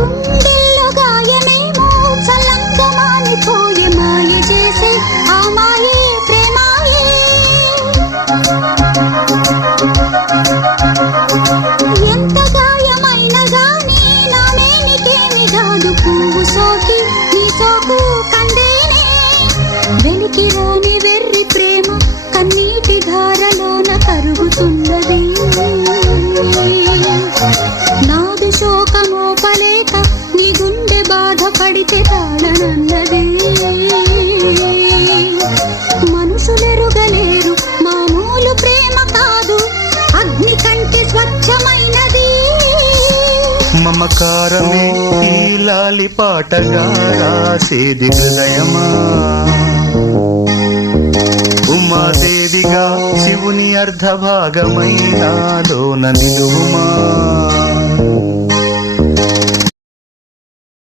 గుండెల్లో గాయమేమో చల్లంగా మానిపోయే మాయ చేసే ఆ మాయే ప్రేమాయే. ఎంత గాయమైనా గానీ నా మేనికేమి కాదు పువ్వు సోకి నీ సోకు కందేనే. వెలికి రాని వెర్రి ప్రేమ కన్నీటి ధారలోన కరుగుతున్నది. నాదు శోకమోపలేక నీ గుండె బాధపడితే తాళనన్నది. మనుషులెరుగలేరు మామూలు ప్రేమ కాదు అగ్ని కంటే స్వచ్ఛమైనది. మమకారమే ఈ లాలి పాటగా రాసేది హృదయమా. ఉమాదేవిగా శివుని అర్ధభాగమైనాలోన నిలువుమా.